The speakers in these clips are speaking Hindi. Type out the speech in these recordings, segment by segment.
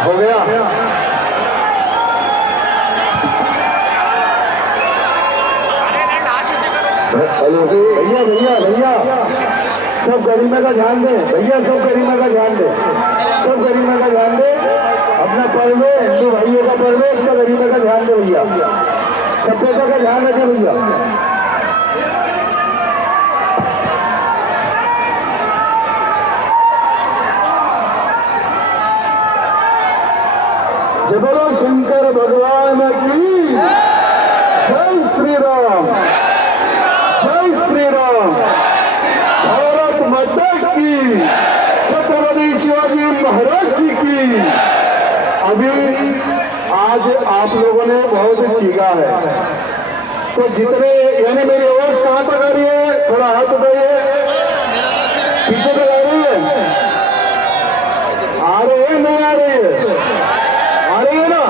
हो गया। भैया भैया भैया सब गरीबा का ध्यान दे भैया, सब गरीबा का ध्यान दे, सब गरीबा का ध्यान दे। अपना पर्व हिंदू भाइयों का पर्व, उसका गरीबा का ध्यान दे भैया, सभ्यता का ध्यान रखे भैया। जय बोलो शंकर भगवान की जय। श्री राम, जय श्री राम। भारत माता की, छत्रपति शिवाजी महाराज जी की। अभी आज आप लोगों ने बहुत चीखा है, तो जितने यानी मेरी आवाज कहां तक आ रही है, थोड़ा हाथ उठाइए। पीछे तक आ रही है? आ रही है नहीं आ रही है? आ रही है ना?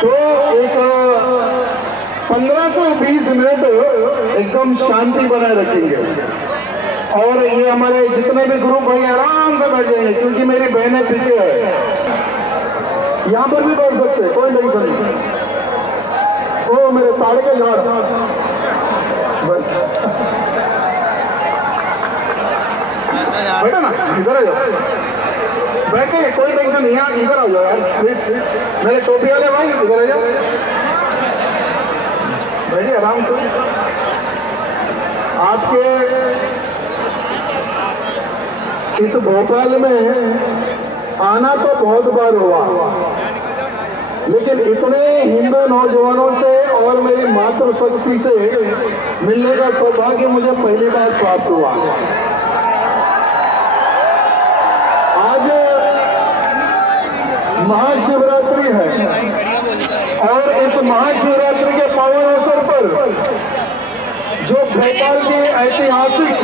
तो एक 15 से 20 मिनट एकदम शांति बनाए रखेंगे, और ये हमारे जितने भी ग्रुप भाई आराम से बैठ जाएंगे, क्योंकि मेरी बहनें पीछे है। यहाँ पर भी बैठ सकते हैं, कोई टेंशन नहीं। ओ मेरे ताड़े के झाड़, बैठा ना, इधर आ जाओ, बैठे, कोई टेंशन नहीं। यहाँ इधर आ जाओ यार प्लीज, मेरे टोपी वाले भाई इधर आ जाओ, बैठिए आराम से। आपके इस भोपाल में आना तो बहुत बार हुआ, लेकिन इतने हिंदू नौजवानों से और मेरी मातृशक्ति से मिलने का सौभाग्य मुझे पहली बार प्राप्त हुआ। आज महाशिवरात्रि है, और इस महाशिवरात्रि के पावन अवसर पर जो भोपाल की ऐतिहासिक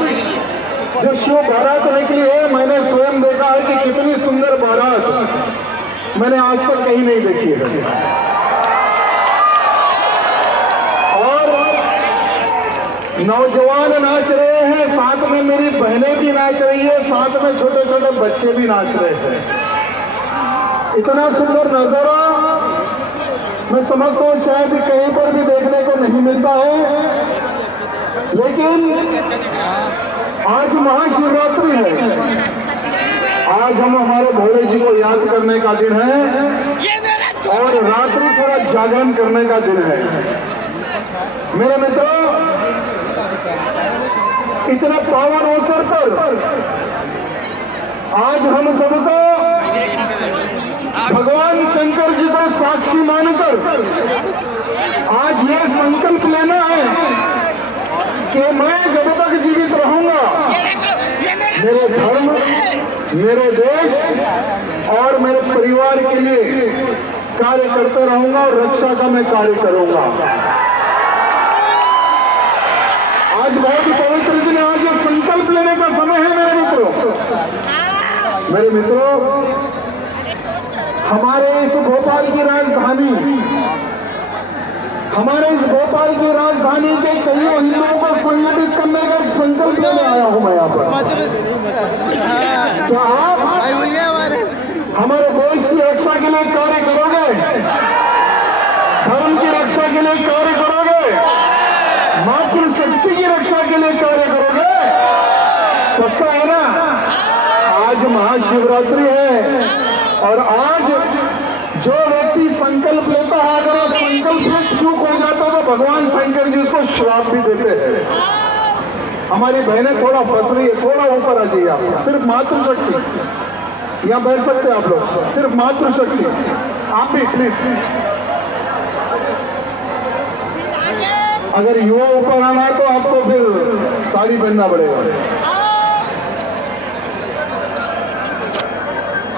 जो शिव बारात निकली है, मैंने स्वयं देखा है कि कितनी सुंदर बारात मैंने आज तक कहीं नहीं देखी है। और नौजवान नाच रहे हैं, साथ में मेरी बहनें भी नाच रही है, साथ में छोटे छोटे बच्चे भी नाच रहे हैं। इतना सुंदर नजारा मैं समझता हूँ शायद कहीं पर भी देखने को नहीं मिलता है, लेकिन आज महाशिवरात्रि है। आज हम हमारे भोले जी को याद करने का दिन है, और रात्रि पूरा जागरण करने का दिन है। मेरे मित्रों, इतने पावन अवसर पर आज हम सबको भगवान शंकर जी को साक्षी मानकर आज ये संकल्प लेना है कि मैं जब तक जीवित रहूंगा मेरे धर्म, मेरे देश और मेरे परिवार के लिए कार्य करते रहूंगा, और रक्षा का मैं कार्य करूंगा। आज बहुत पवित्र दिन, आज ये संकल्प लेने का समय है मेरे मित्रों। मेरे मित्रों, हमारे इस भोपाल की राजधानी, हमारे इस भोपाल की राजधानी के कई हिंदुओं को संगठित करने का संकल्प लेने आया हूं मैं यहाँ पर। क्या आप हमारे देश की रक्षा के लिए कार्य करोगे? धर्म की रक्षा के लिए कार्य करोगे? मातृशक्ति की रक्षा के लिए कार्य करोगे? पक्का है ना? आज महाशिवरात्रि है, और आज जो व्यक्ति संकल्प लेता है, अगर वो संकल्प से चूक हो जाता तो भगवान शंकर जी उसको श्राप भी देते हैं। हमारी बहनें थोड़ा फंस रही है, थोड़ा ऊपर आ जाइए आप। सिर्फ मातृशक्ति, यहाँ बैठ सकते हैं आप लोग, सिर्फ मातृशक्ति। आप भी प्लीज, अगर युवा ऊपर आना है तो आपको फिर साड़ी पहनना पड़ेगा।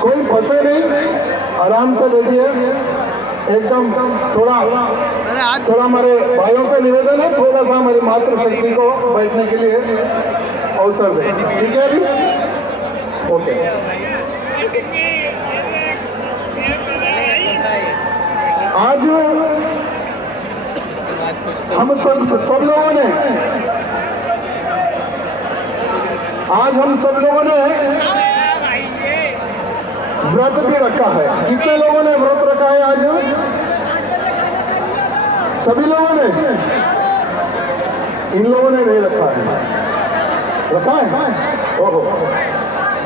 कोई फंसे नहीं, आराम से बैठिए एकदम। थोड़ा हमारे भाइयों का निवेदन है, थोड़ा सा हमारी मातृशक्ति को बैठने के लिए अवसर दें, ठीक है? अभी ओके। आज हम सब लोगों ने आज हम सब लोगों ने व्रत भी रखा है। कितने लोगों ने व्रत रखा है आज? सभी लोगों ने? इन लोगों ने नहीं रखा है। रखा है? ओहो।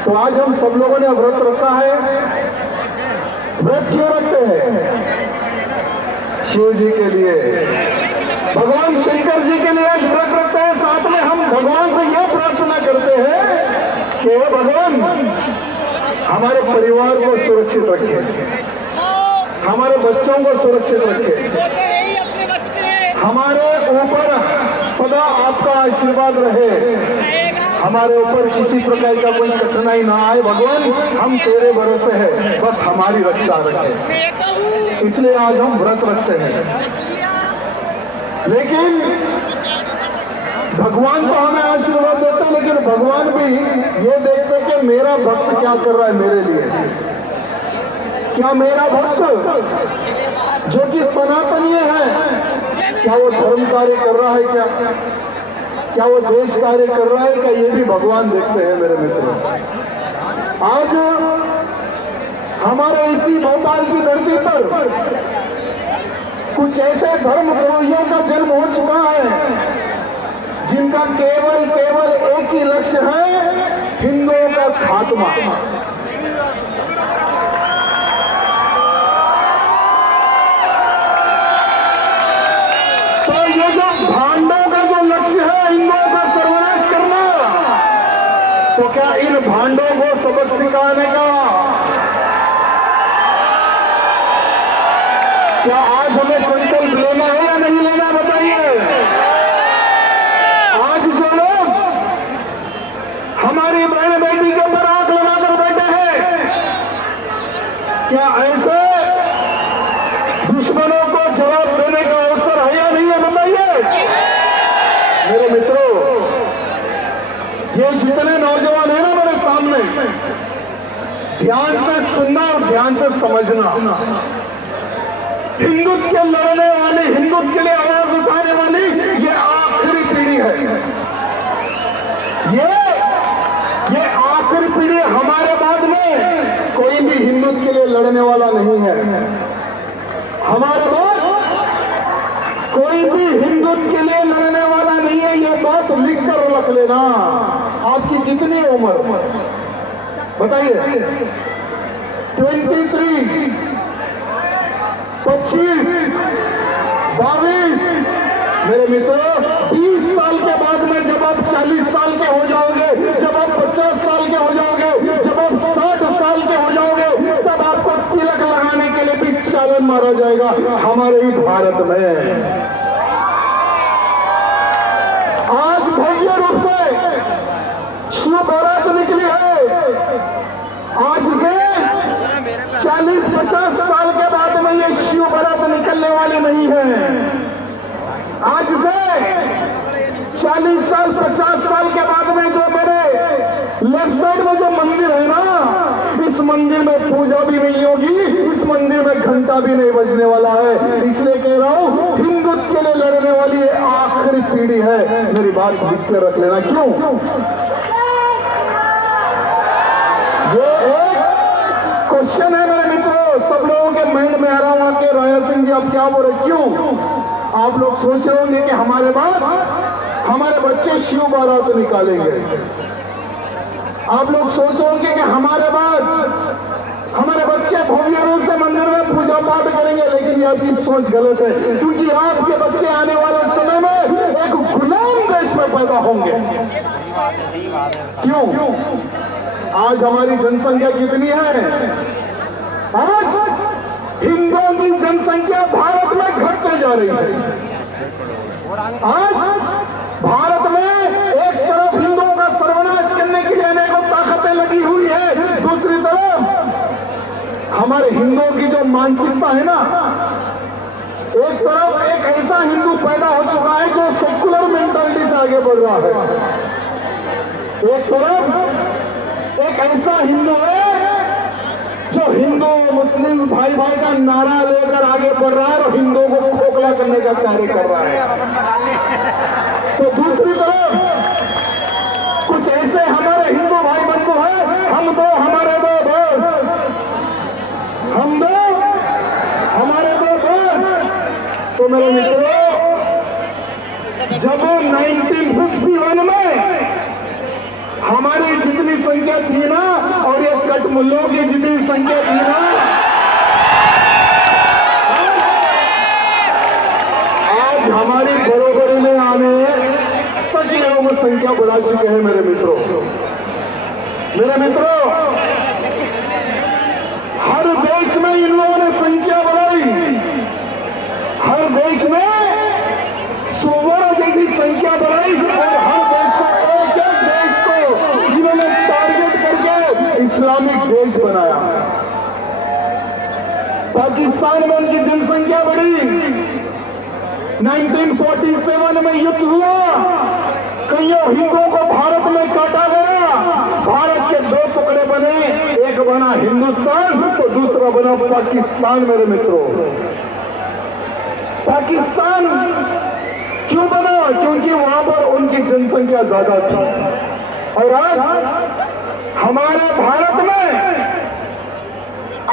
तो आज हम सब लोगों ने व्रत रखा है। व्रत क्यों रखते हैं? शिव जी के लिए, भगवान शंकर जी के लिए आज व्रत रखते हैं। साथ में हम भगवान से यह प्रार्थना करते हैं कि हे भगवान, हमारे परिवार को सुरक्षित रखें, हमारे बच्चों को सुरक्षित रखें, हमारे ऊपर सदा आपका आशीर्वाद रहे, हमारे ऊपर किसी प्रकार का कोई कठिनाई ना आए। भगवान, हम तेरे भरोसे हैं, बस हमारी रक्षा रखें। इसलिए आज हम व्रत रखते हैं। लेकिन भगवान तो हमें आशीर्वाद देते हैं, लेकिन भगवान भी ये देखते कि मेरा भक्त क्या कर रहा है मेरे लिए। क्या मेरा भक्त जो कि सनातनीय है, क्या वो धर्म कार्य कर रहा है? क्या वो देश कार्य कर रहा है? क्या ये भी भगवान देखते हैं मेरे मित्रों। आज हमारे इसी भोपाल की धरती पर कुछ ऐसे धर्म द्रोहियों का जन्म हो चुका है जिनका केवल एक ही लक्ष्य है, हिंदुओं का खात्मा। तो ये जो भांडों का जो लक्ष्य है, हिंदुओं का सर्वनाश करना, तो क्या इन भांडों को सबक सिखाने का क्या आज हमें संकल्प लेना है या नहीं लेना? बताइए। आज जो लोग हमारी बहन बेटी के ऊपर आंख लगाकर बैठे हैं, क्या ऐसे दुश्मनों को जवाब देने का अवसर है या नहीं है? बताइए मेरे मित्रों। ये जितने नौजवान हैं ना मेरे सामने, ध्यान से सुनना और ध्यान से समझना। हिंदुत्व के लड़ने वाली, हिंदुत्व के लिए आवाज उठाने वाली ये आखिरी पीढ़ी है। ये आखिरी पीढ़ी। हमारे बाद में कोई भी हिंदुत्व के लिए लड़ने वाला नहीं है। हमारे बाद कोई भी हिंदुत्व के लिए लड़ने वाला नहीं है। ये बात लिख कर रख लेना। आपकी कितनी उम्र बताइए? 23, 25, 22। मेरे मित्रों, 20 साल के बाद में जब आप 40 साल के हो जाओगे, जब आप 50 साल के हो जाओगे, जब आप 60 साल के हो जाओगे, तब आपको तिलक लगाने के लिए भी चालन मारा जाएगा हमारे ही भारत में। आज भव्य रूप से शिव बारात निकली है। आज से 40-50 साल के बाद में ये शिव बारात निकलने वाली नहीं है। आज से 40 साल 50 साल के बाद में जो मेरे लेफ्ट साइड में जो मंदिर है ना, इस मंदिर में पूजा भी नहीं होगी, इस मंदिर में घंटा भी नहीं बजने वाला है। इसलिए कह रहा हूं, हिंदुत्व के लिए लड़ने वाली ये आखिरी पीढ़ी है। मेरी बात लिख कर रख लेना। क्यों? ये एक क्वेश्चन है मेरे मित्रों, सब लोगों के माइंड में आ रहा हूं कि राया सिंह जी आप क्या बोल रहे? क्यों? आप लोग सोच रहे होंगे कि हमारे बाद हमारे बच्चे शिव बारात निकालेंगे। आप लोग सोच रहे होंगे कि हमारे बाद हमारे बच्चे भव्य रूप से मंदिर में पूजा पाठ करेंगे। लेकिन ये आपकी सोच गलत है, क्योंकि आपके बच्चे आने वाले समय में एक गुलाम देश में पैदा होंगे। क्यों? आज हमारी जनसंख्या कितनी है? आज हिंदुओं की जनसंख्या भारत में घटते जा रही है। आज भारत में एक तरफ हिंदुओं का सर्वनाश करने के लिए अनेकों ताकतें लगी हुई है, दूसरी तरफ हमारे हिंदुओं की जो मानसिकता है ना, एक तरफ एक ऐसा हिंदू पैदा हो चुका है जो सेकुलर मेंटालिटी से आगे बढ़ रहा है। एक तरफ एक ऐसा हिंदू है जो हिंदू मुस्लिम भाई भाई का नारा लेकर आगे बढ़ रहा है और हिंदुओं को खोखला करने का कार्य कर रहा है। तो दूसरी तरफ कुछ ऐसे हमारे हमारी जितनी संख्या थी ना और ये कटमुल्लों की जितनी संख्या थी ना, आज हमारी बरोबरी में आने तक ये लोग संख्या बढ़ा चुके हैं। मेरे मित्रों, हर देश में इन लोगों ने संख्या बढ़ाई। हर देश में सुवर्ण जैसी संख्या बढ़ाई और हर देश को एक देश को इन्होंने टारगेट करके इस्लामिक देश बनाया। पाकिस्तान में उनकी जनसंख्या बढ़ी। 1947 में युद्ध हुआ, कईयों हिंदुओं को भारत में काटा गया। भारत के दो टुकड़े बने, एक बना हिंदुस्तान तो दूसरा बना पाकिस्तान। मेरे मित्रों, पाकिस्तान क्यों बना? क्योंकि वहां पर उनकी जनसंख्या ज्यादा थी। और आज हमारे भारत में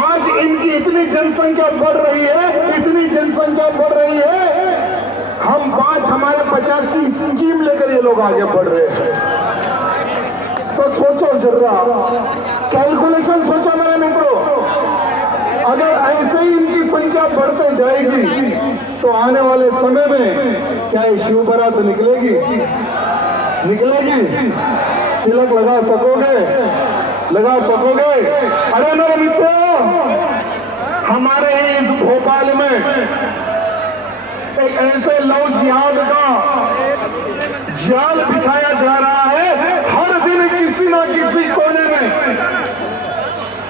आज इनकी इतनी जनसंख्या बढ़ रही है, इतनी जनसंख्या बढ़ रही है, हम 5 हमारे 50 की स्कीम लेकर ये लोग आगे बढ़ रहे हैं। तो सोचो जरा, कैलकुलेशन सोचो मेरे मित्रों, अगर ऐसे ही इनकी संख्या बढ़ते जाएगी तो आने वाले समय में क्या ये शिव बारात निकलेगी? तिलक लगा सकोगे? अरे मेरे मित्रों, हमारे इस भोपाल में एक ऐसे लव जिहाद का जाल बिछाया जा रहा है। हर दिन किसी न किसी कोने में,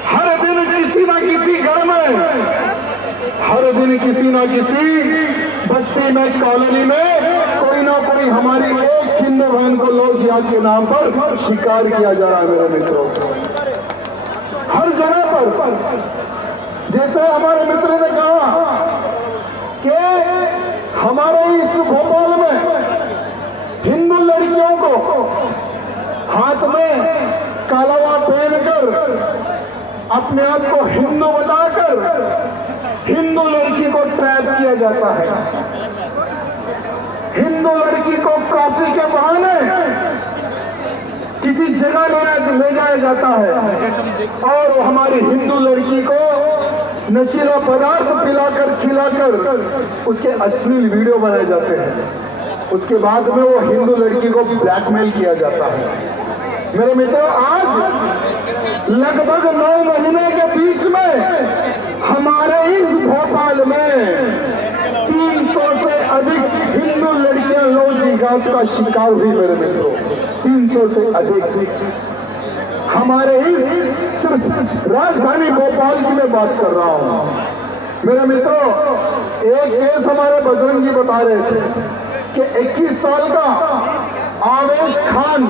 हर दिन किसी न किसी घर में, हर दिन किसी न किसी बस्ती में, कॉलोनी में कोई ना कोई हमारी एक हिंदू बहन को लव जिहाद के नाम पर शिकार किया जा रहा है। मेरे मित्रों, हर जगह पर, जैसे हमारे मित्र ने कहा कि हमारे इस भोपाल में हिंदू लड़कियों को हाथ में कालावा पहनकर अपने आप को हिंदू बताकर हिंदू लड़की को ट्रैप किया जाता है। हिंदू लड़की को कॉफी के बहाने किसी जगह ले जाया जाता है और हमारी हिंदू लड़की को नशीला पदार्थ पिलाकर खिलाकर उसके अश्लील वीडियो बनाए जाते हैं। उसके बाद में वो हिंदू लड़की को ब्लैकमेल किया जाता है। मेरे मित्रों, आज लगभग 9 महीने के बीच में हमारे इस भोपाल में 300 से अधिक हिंदू लड़कियां लव जिहाद का शिकार हुई। मेरे मित्रों, 300 से अधिक हमारे ही सिर्फ राजधानी भोपाल की मैं बात कर रहा हूं। मेरे मित्रों, एक केस हमारे बजरंग जी बता रहे थे कि 21 साल का आवेश खान,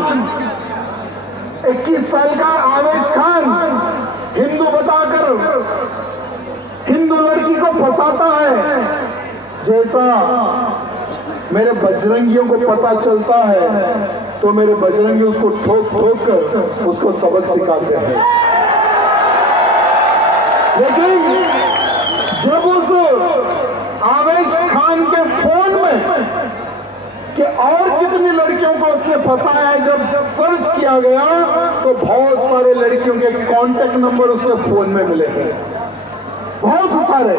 21 साल का आवेश खान हिंदू बताकर हिंदू लड़की को फंसाता है। जैसा मेरे बजरंगियों को पता चलता है तो मेरे बजरंगी उसको ठोक कर उसको सबक सिखाते हैं। लेकिन जब उस आवेश खान के फोन में कि और कितनी लड़कियों को उसने फंसाया है, जब सर्च किया गया तो बहुत सारे लड़कियों के कांटेक्ट नंबर उसके फोन में मिले हैं। बहुत सारे,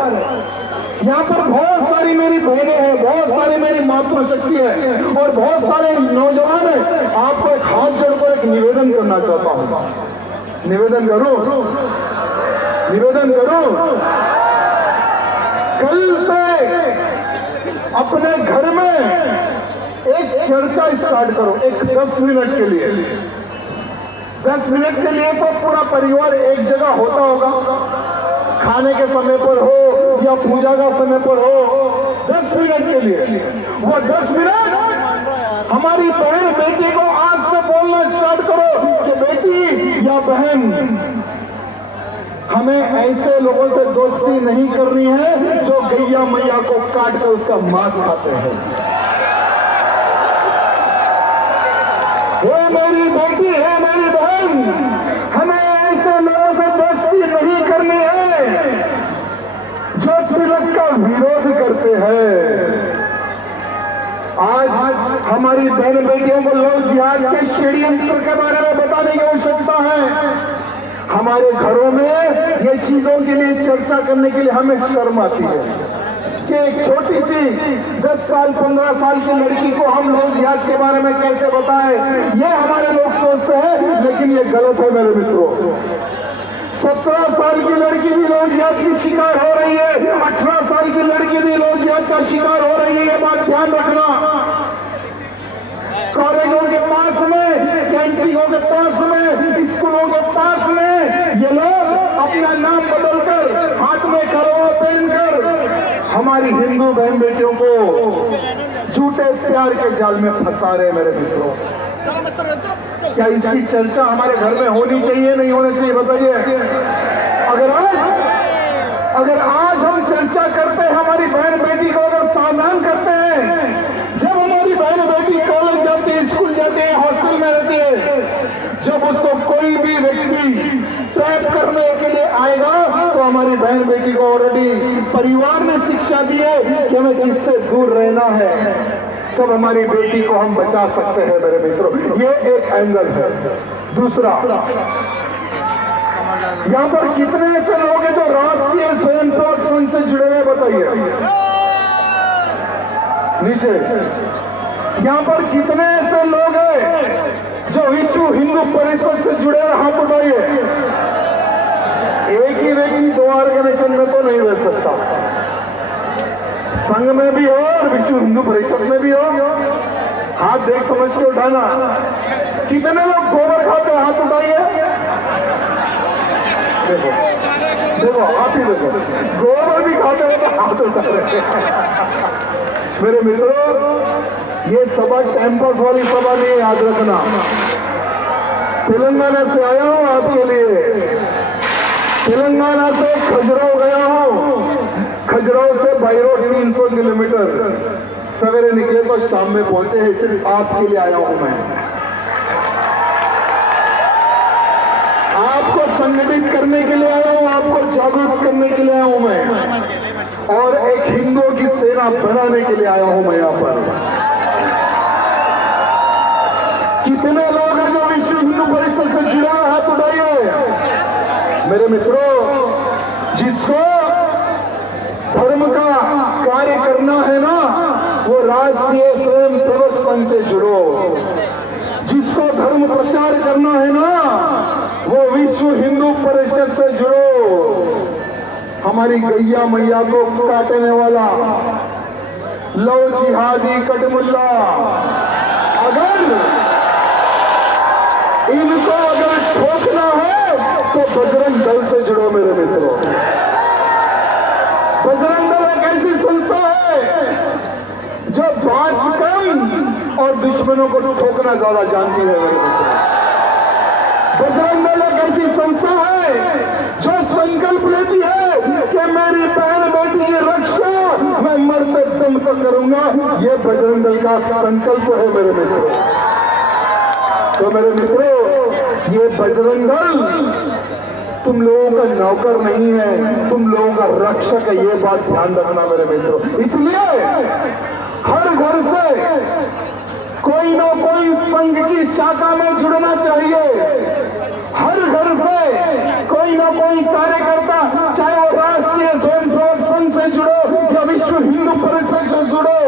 यहाँ पर बहुत सारी मेरी बहनें हैं, बहुत सारी मेरी मातृशक्ति है और बहुत सारे नौजवान हैं। आपको एक हाथ जोड़कर एक निवेदन करना चाहता हूँ। निवेदन करूं? कल से अपने घर में एक चर्चा स्टार्ट करो, एक 10 मिनट के लिए। 10 मिनट के लिए तो पूरा परिवार एक जगह होता होगा, खाने के समय पर हो या पूजा का समय पर हो। 10 मिनट के लिए, वो 10 मिनट हमारी बहन बेटी को आज से बोलना स्टार्ट करो कि बेटी या बहन, हमें ऐसे लोगों से दोस्ती नहीं करनी है जो गैया मैया को काट कर उसका मांस खाते हैं। हे मेरी बेटी, है मेरी बहन, हमें ऐसे लोगों से दोस्ती नहीं करनी है जो तिलक का विरोध करते हैं। आज हमारी बहन बेटियों को लव जिहाद के षड्यंत्र के बारे में बता हमारे घरों में ये चीजों के लिए चर्चा करने के लिए हमें शर्म आती है कि एक छोटी सी 10 साल 15 साल की लड़की को हम लोग जिहाद के बारे में कैसे बताएं, ये हमारे लोग सोचते हैं, लेकिन ये गलत है मेरे मित्रों। 17 साल की लड़की भी लोग जिहाद की शिकार हो रही है, 18 साल की लड़की भी लोग जिहाद का शिकार हो रही है, ये बात ध्यान रखना। कॉलेजों के पास में, कैंटीनों के पास में, स्कूलों के पास में ये लोग अपना नाम बदलकर हाथ में कड़वा पहनकर हमारी हिंदू बहन बेटियों को झूठे प्यार के जाल में फंसा रहे मेरे मित्रों। क्या इसकी चर्चा हमारे घर में होनी चाहिए, नहीं होनी चाहिए, बताइए। अगर आज हम चर्चा करते हैं, हमारी बहन बेटी को अगर सावधान करते हैं, जब हमारी बहन बेटी कॉलेज जाती है, स्कूल जाती है, हॉस्टल में रहती है, जब उसको कोई भी व्यक्ति ट्रैप करने के लिए आएगा, तो हमारी बहन बेटी को ऑलरेडी परिवार ने शिक्षा दी है कि हमें किससे दूर रहना है, तब हमारी बेटी को हम बचा सकते हैं मेरे मित्रों। ये एक एंगल है। दूसरा, यहाँ पर कितने ऐसे लोग हैं जो राष्ट्रीय स्वयंसेवक संघ से जुड़े हुए, बताइए नीचे। यहाँ पर कितने ऐसे लोग हैं जो विश्व हिंदू परिषद से जुड़े हुए, हाथ उठाइए। एक ही व्यक्ति 2 ऑर्गेनाइजेशन में तो नहीं रह सकता, संघ में भी हो और विश्व हिंदू परिषद में भी हो। हाथ देख समझ के उठाना। कितने लोग गोबर खाते हैं, हाथ उठाइए। देखो आप ही देखो, गोबर भी खाते हैं तो हाथ उठा रहे। मेरे मित्रों, ये सभा कैंपस वाली सभा नहीं, याद रखना। तेलंगाना से आया हूं आपके लिए। तेलंगाना से खजुराहो गया हूं, खजुराहो से बाई रोड 300 किलोमीटर सवेरे निकले तो शाम में पहुंचे हैं। सिर्फ आपके लिए आया हूं मैं, आपको संगठित करने के लिए आया हूं, आपको जागरूक करने के लिए आया हूं मैं, और एक हिंदुओं की सेना बनाने के लिए आया हूं मैं यहां पर। कितने लोग हैं जो विश्व हिंदू परिषद से जुड़े हुए, हाथ उठाइए। मेरे मित्रों, जिसको धर्म का कार्य करना है ना, वो राष्ट्रीय स्वयंसेवक संघ से जुड़ो। जिसको धर्म प्रचार करना है ना, वो विश्व हिंदू परिषद से जुड़ो। हमारी गैया मैया को काटने वाला लव जिहादी कटमुल्ला, अगर इनको ठोकना है तो बजरंग दल से जुड़ो मेरे मित्रों। बजरंग दल एक ऐसी संस्था है जो बात कम और दुश्मनों को ठोकना ज्यादा जानती है मेरे मित्रों। बजरंग दल एक ऐसी संस्था है जो संकल्प लेती है कि मेरी बहन बेटी की रक्षा मैं मरते दम तक करूंगा। ये बजरंग दल का संकल्प है मेरे मित्रों। तो मेरे मित्रों, ये बजरंग दल तुम लोगों का नौकर नहीं है, तुम लोगों का रक्षक है। ये बात ध्यान रखना मेरे मित्रों। इसलिए हर घर से कोई ना कोई संघ की शाखा में जुड़ना चाहिए। हर घर से कोई ना कोई कार्यकर्ता, चाहे वो राष्ट्रीय स्वयंसेवक संघ से जुड़ो या विश्व हिंदू परिषद से जुड़ो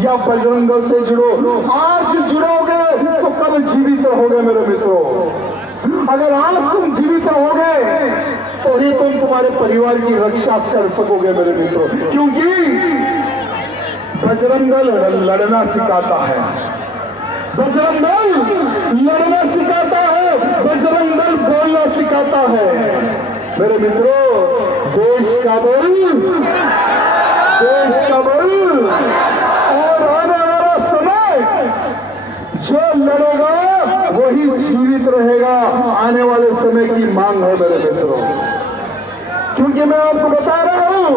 या बजरंग दल से जुड़ो। आज जुड़ोगे तो कल जीवित रहोगे मेरे मित्रों। अगर आज तुम जीवित रहोगे तो ही तुम तुम्हारे परिवार की रक्षा कर सकोगे मेरे मित्रों। क्योंकि बजरंग दल लड़ना सिखाता है, बजरंग दल लड़ना सिखाता है, बजरंग दल बोलना सिखाता है मेरे मित्रों। देश का बल, देश का बल, और आने वाला समय जो लड़ेगा वही जीवित रहेगा। आने वाले समय की मांग है मेरे मित्रों। क्योंकि मैं आपको बता रहा हूं,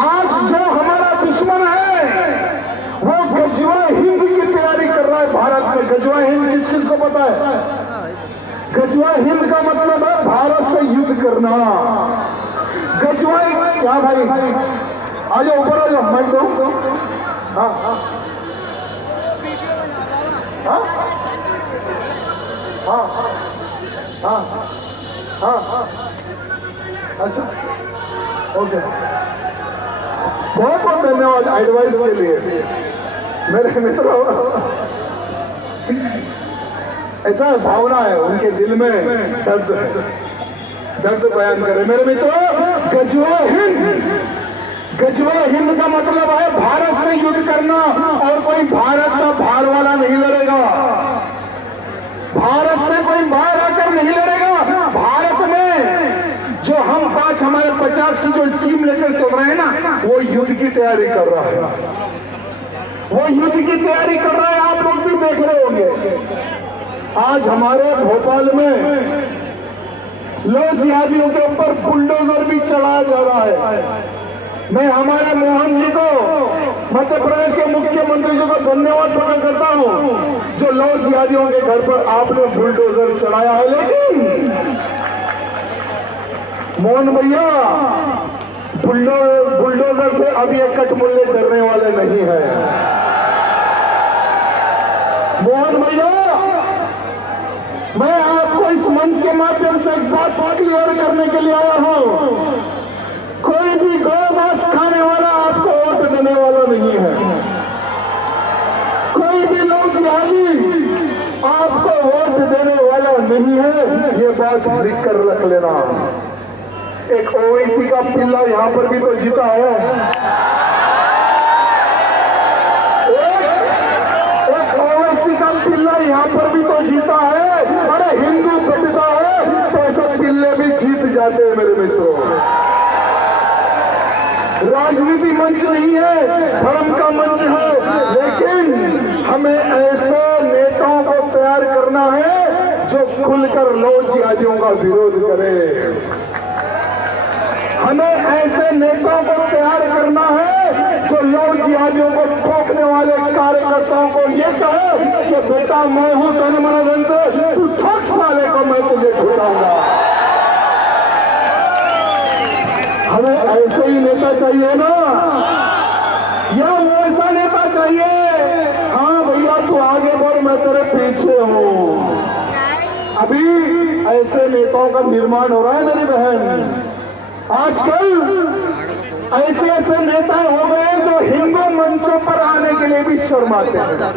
आज जो हमारा दुश्मन है वो गजवा हिंद की तैयारी कर रहा है भारत में। गजवा हिंद किस किस को पता है? गजवा हिंद का मतलब है भारत से युद्ध करना। गजवा क्या भाई, आ जाओ ऊपर आ जाओ, मैं दो। हाँ हाँ हाँ, हाँ हाँ हाँ, अच्छा ओके, बहुत बहुत धन्यवाद एडवाइस के लिए मेरे मित्रों। ऐसा भावना है उनके दिल में, दर्द दर्द बयान करे मेरे मित्रों। गजवा हिंद, गजवा हिंद का मतलब है भारत से युद्ध करना, और कोई भारत का भार वाला नहीं लड़ेगा, भारत से कोई बाहर आकर नहीं लड़ेगा। भारत में जो हम 5 हमारे 50 की जो स्कीम लेकर चल रहे हैं ना, वो युद्ध की तैयारी कर रहा है, वो युद्ध की तैयारी कर रहा है। आप लोग भी देख रहे होंगे आज हमारे भोपाल में लो जिहादियों के ऊपर बुलडोजर भी चलाया जा रहा है। मैं हमारे मोहन जी को, मध्य प्रदेश के मुख्यमंत्री जी को धन्यवाद प्रकट करता हूं जो लो जिहादियों के घर पर आपने बुलडोजर चलाया है। लेकिन मोहन भैया बुलडोजर से अभी एक कटमुल्ले डरने वाले नहीं है। मोहन भैया, मैं आपको इस मंच के माध्यम से एक बात क्लियर करने के लिए आया हूं, कोई भी गौ मांस खाने वाला आपको वोट देने वाला नहीं है, कोई भी लोग जिहादी आपको वोट देने वाला नहीं है, ये बात लिख कर रख लेना। एक ओवैसी का पिल्ला यहां पर भी तो जीता है, एक ओवैसी का पिल्ला यहां पर भी तो जीता है। अरे हिंदू सभ्यता है तो ऐसे पिल्ले भी जीत जाते हैं मेरे मित्रों। राजनीति मंच नहीं है, धर्म का मंच है, लेकिन हमें ऐसे नेताओं को तैयार करना है जो खुलकर लो जिहादियों का विरोध करे। हमें ऐसे नेताओं को तैयार करना है जो लो जिहादियों को ठोकने वाले कार्यकर्ताओं को ये कहे कि बेटा मैं हूं तन मन धन से, तू ठोक साले को, मैं तुझे ठुकाऊंगा। हमें ऐसे ही नेता चाहिए ना, या वैसा नेता चाहिए? हाँ भैया तू आगे बढ़, मैं तेरे पीछे हूँ। अभी ऐसे नेताओं का निर्माण हो रहा है मेरी बहन। आजकल ऐसे ऐसे नेता हो गए जो हिंदू मंचों पर आने के लिए भी शर्माते हैं,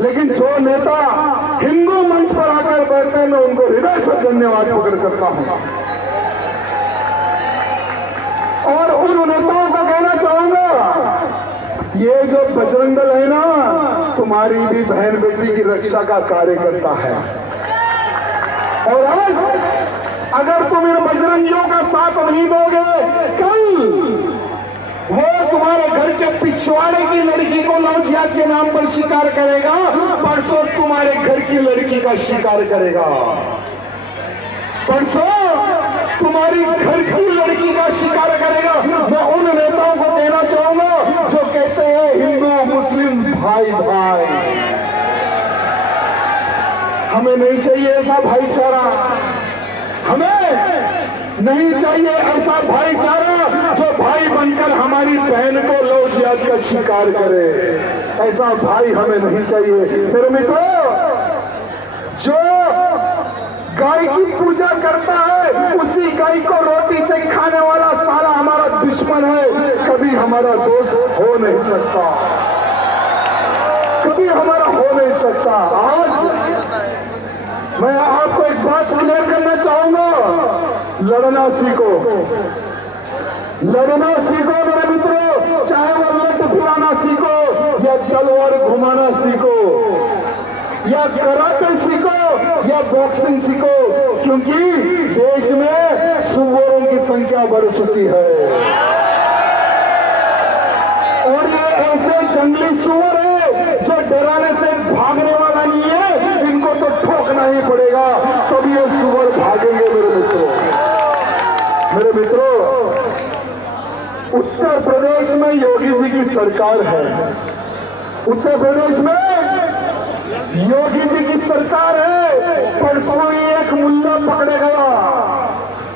लेकिन जो नेता हिंदू मंच पर आकर बैठते हैं मैं उनको हृदय से धन्यवाद प्रकट करता हूँ। और उन नेताओं को कहना चाहूंगा, ये जो बजरंग दल है ना, तुम्हारी भी बहन बेटी की रक्षा का कार्य करता है। और आज अगर तुम इन बजरंगियों का साथ नहीं दोगे, कल वो तुम्हारे घर के पिछवाड़े की लड़की को लो जिहाद के नाम पर शिकार करेगा, परसों तुम्हारे घर की लड़की का शिकार करेगा, परसों तुम्हारी घर की लड़की का शिकार करेगा। मैं उन नेताओं को कहना चाहूंगा जो कहते हैं हिंदू मुस्लिम भाई भाई, हमें नहीं चाहिए ऐसा भाईचारा, हमें नहीं चाहिए ऐसा भाईचारा जो भाई बनकर हमारी बहन को लो जिहाद का शिकार करे। ऐसा भाई हमें नहीं चाहिए मेरे मित्रों। जो गाय की पूजा करता है उसी गाय को रोटी से खाने वाला साला हमारा दुश्मन है, कभी हमारा दोस्त हो नहीं सकता, कभी हमारा हो नहीं सकता। आज मैं आपको एक बात क्लियर करना चाहूंगा, लड़ना सीखो, लड़ना सीखो मेरे मित्रों, चाहे वो लट फिराना सीखो या तलवार घुमाना सीखो या कराटे सीखो या बॉक्सिंग सीखो, क्योंकि देश में सुअरों की संख्या बढ़ चुकी है और ये ऐसे जंगली सुअर है जो डराने से भागने वाला नहीं है, इनको तो ठोकना ही पड़ेगा तब ये सुअर भागेंगे मेरे मित्रों। मेरे मित्रों, उत्तर प्रदेश में योगी जी की सरकार है, उत्तर प्रदेश में योगी जी की सरकार है।